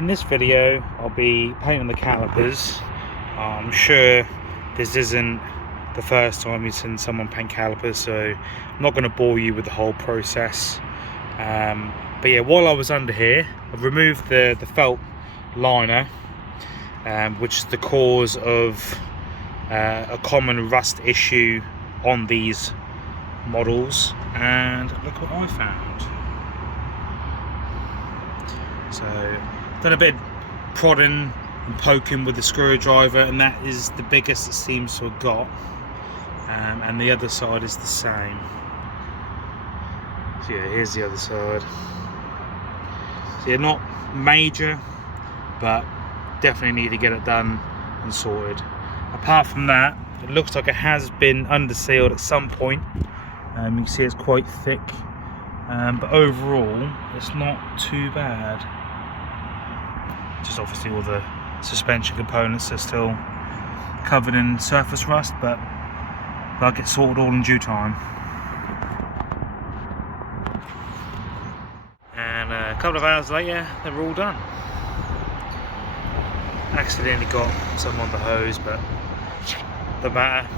In this video I'll be painting the calipers. I'm sure this isn't the first time you've seen someone paint calipers, so I'm not going to bore you with the whole process. But yeah, while I was under here, I've removed the felt liner, which is the cause of a common rust issue on these models, and look what I found. So done a bit of prodding and poking with the screwdriver, and that is the biggest it seems to have got, and the other side is the same. So yeah, here's the other side. So yeah, not major, but definitely need to get it done and sorted. Apart from that, it looks like it has been undersealed at some point. You can see it's quite thick, but overall it's not too bad. Just obviously all the suspension components are still covered in surface rust, but they'll get sorted all in due time. And a couple of hours later, they're all done. Accidentally got some on the hose, but doesn't matter.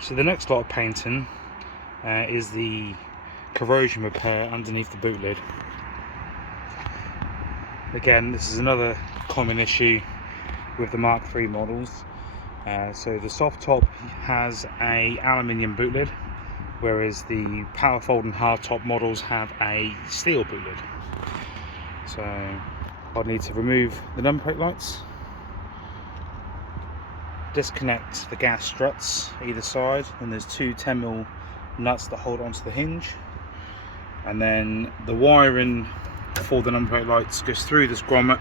So the next lot of painting is the corrosion repair underneath the boot lid. Again, this is another common issue with the Mark III models. So the soft top has a aluminium boot lid, whereas the power fold and hard top models have a steel boot lid. So I'd need to remove the number plate lights, disconnect the gas struts either side, and there's two 10mm nuts that hold onto the hinge, and then the wiring for the number plate lights goes through this grommet,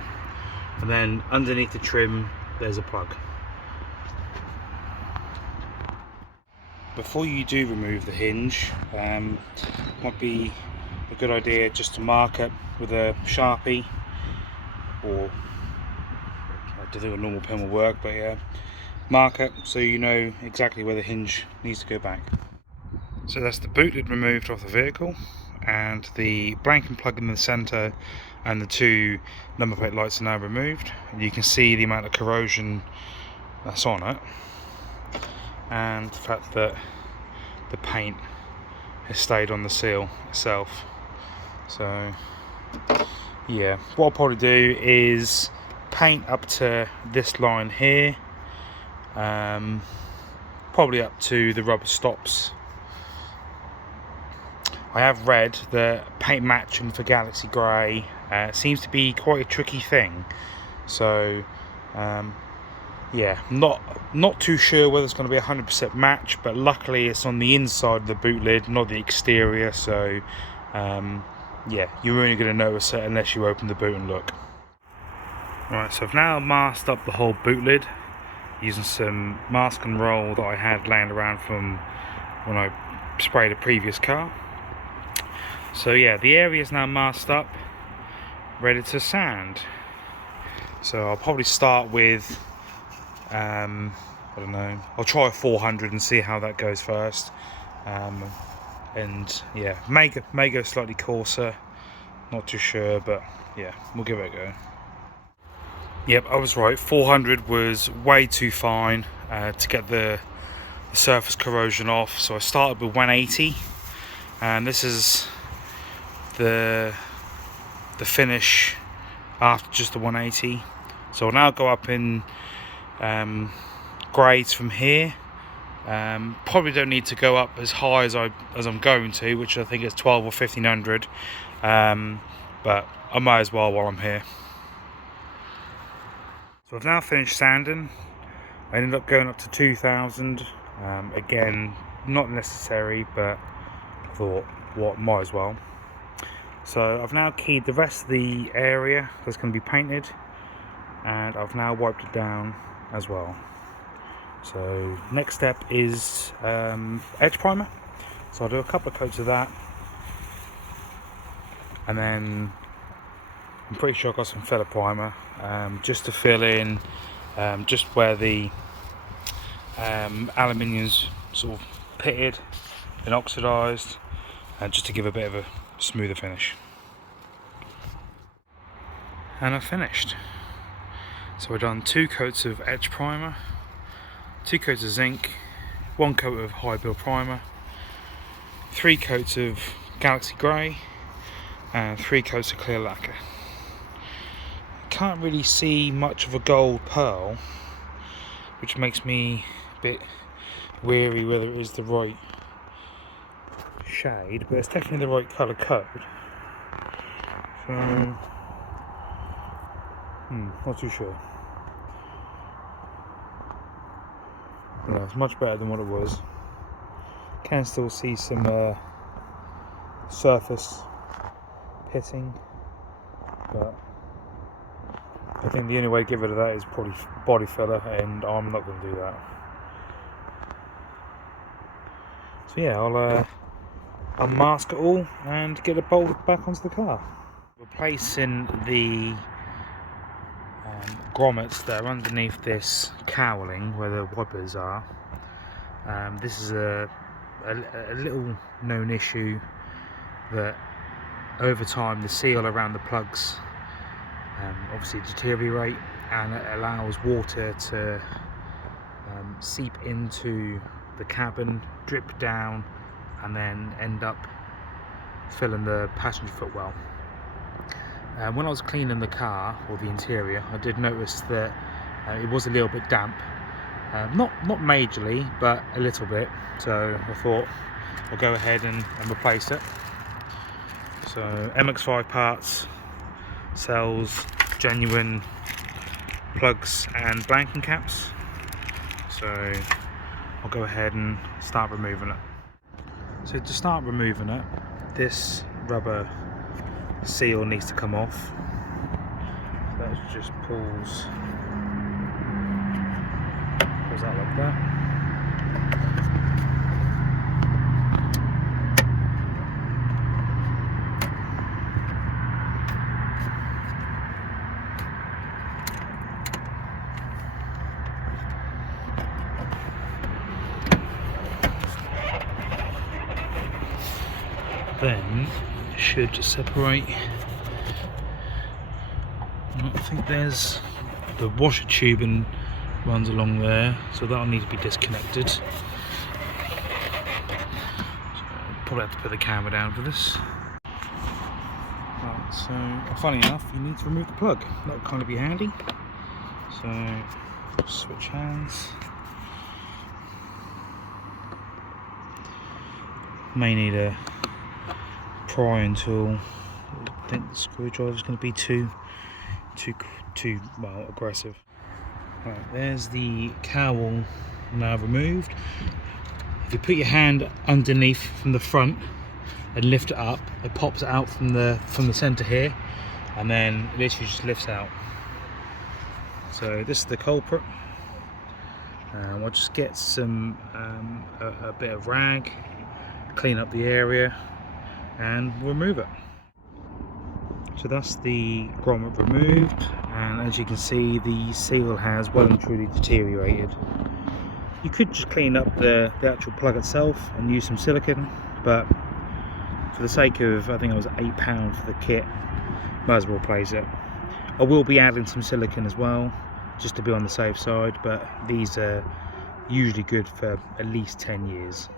and then underneath the trim there's a plug. Before you do remove the hinge, might be a good idea just to mark it with a Sharpie, or I don't think a normal pen will work, but yeah, mark it so you know exactly where the hinge needs to go back. So that's the boot lid removed off the vehicle, and the blanking plug in the centre and the two number plate lights are now removed, and you can see the amount of corrosion that's on it, and the fact that the paint has stayed on the seal itself. So yeah, what I'll probably do is paint up to this line here, probably up to the rubber stops. I have read that paint matching for Galaxy Grey seems to be quite a tricky thing, so yeah, not too sure whether it's going to be 100% match, but luckily it's on the inside of the boot lid, not the exterior, so yeah, you're only going to notice it unless you open the boot and look. Right, so I've now masked up the whole boot lid using some mask and roll that I had laying around from when I sprayed a previous car. So yeah, the area is now masked up, ready to sand. So I'll probably start with I don't know, I'll try a 400 and see how that goes first, and yeah, may go slightly coarser, not too sure, but yeah, we'll give it a go. Yep, I was right, 400 was way too fine to get the surface corrosion off, so I started with 180, and this is the finish after just the 180. So I'll now go up in grades from here. Probably don't need to go up as high as I'm going to, which I think is 12 or 1500, but I might as well while I'm here. So I've now finished sanding. I ended up going up to 2000. Again, not necessary, but I thought, what, might as well. So I've now keyed the rest of the area that's going to be painted, and I've now wiped it down as well. So next step is edge primer. So I'll do a couple of coats of that, and then I'm pretty sure I got some filler primer just to fill in just where the aluminium's sort of pitted and oxidised, and just to give a bit of a smoother finish. And I've finished. So I've done 2 coats of etch primer, 2 coats of zinc, 1 coat of high build primer, 3 coats of Galaxy Grey, and 3 coats of clear lacquer. Can't really see much of a gold pearl, which makes me a bit weary whether it is the right shade, but it's definitely the right colour code. So, not too sure. Yeah, it's much better than what it was. Can still see some surface pitting, but I think the only way to get rid of that is probably body filler, and I'm not going to do that. So yeah, I'll unmask it all and get it bolted back onto the car. Replacing the grommets that are underneath this cowling where the wipers are. This is a little known issue that over time the seal around the plugs obviously deteriorate, and it allows water to seep into the cabin, drip down, and then end up filling the passenger footwell. When I was cleaning the car, or the interior, I did notice that it was a little bit damp. Not majorly, but a little bit. So I thought I'll go ahead and replace it. So MX5 parts sells genuine plugs and blanking caps. So I'll go ahead and start removing it. So to start removing it, this rubber seal needs to come off. So that just pulls out like that. Then it should separate. I think there's the washer tube and runs along there, so that'll need to be disconnected. So probably have to put the camera down for this. Right, so funny enough, you need to remove the plug. That'll kind of be handy. So switch hands. May need a prying tool. I think the screwdriver's going to be too well aggressive. Right, there's the cowl now removed. If you put your hand underneath from the front and lift it up, it pops out from the center here, and then it literally just lifts out. So this is the culprit. I'll just get some a bit of rag, clean up the area, and remove it. So that's the grommet removed, and as you can see, the seal has well and truly deteriorated. You could just clean up the actual plug itself and use some silicone, but for the sake of, I think it was £8 for the kit, might as well replace it. I will be adding some silicone as well, just to be on the safe side, but these are usually good for at least 10 years.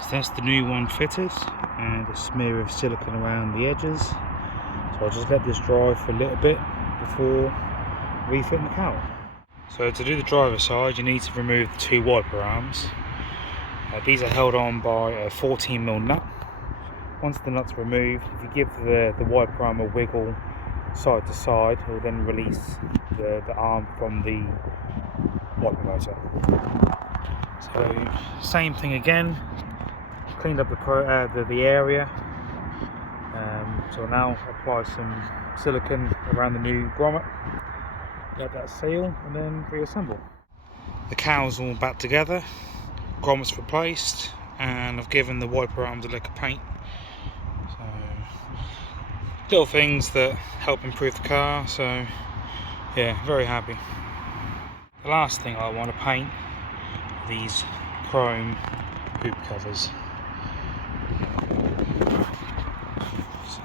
So that's the new one fitted, and a smear of silicone around the edges. So I'll just let this dry for a little bit before refitting the cowl. So to do the driver's side, you need to remove the 2 wiper arms. These are held on by a 14mm nut. Once the nut's removed, if you give the wiper arm a wiggle side to side, it will then release the arm from the wiper motor. So same thing again, cleaned up the area. So now apply some silicone around the new grommet, let that seal, and then reassemble. The cowl's all back together, grommet's replaced, and I've given the wiper arms a lick of paint. So little things that help improve the car, so yeah, very happy. The last thing I want to paint are these chrome hoop covers. So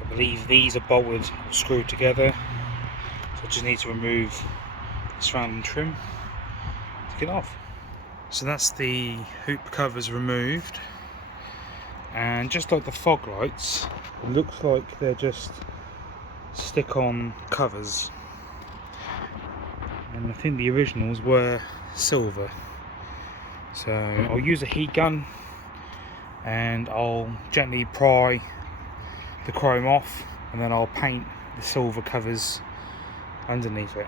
I believe these are bolted or screwed together, so I just need to remove the surrounding trim to get off. So that's the hoop covers removed, and just like the fog lights, it looks like they're just stick-on covers, and I think the originals were silver. So I'll use a heat gun and I'll gently pry the chrome off, and then I'll paint the silver covers underneath it.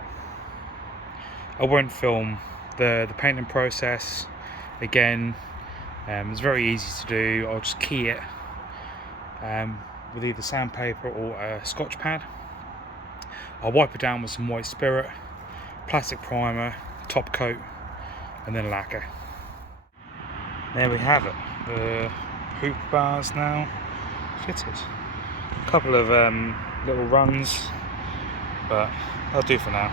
I won't film the painting process again. It's very easy to do. I'll just key it with either sandpaper or a scotch pad. I'll wipe it down with some white spirit, plastic primer, top coat, and then lacquer. There we have it, the hoop bars now fitted. A couple of little runs, but that'll do for now.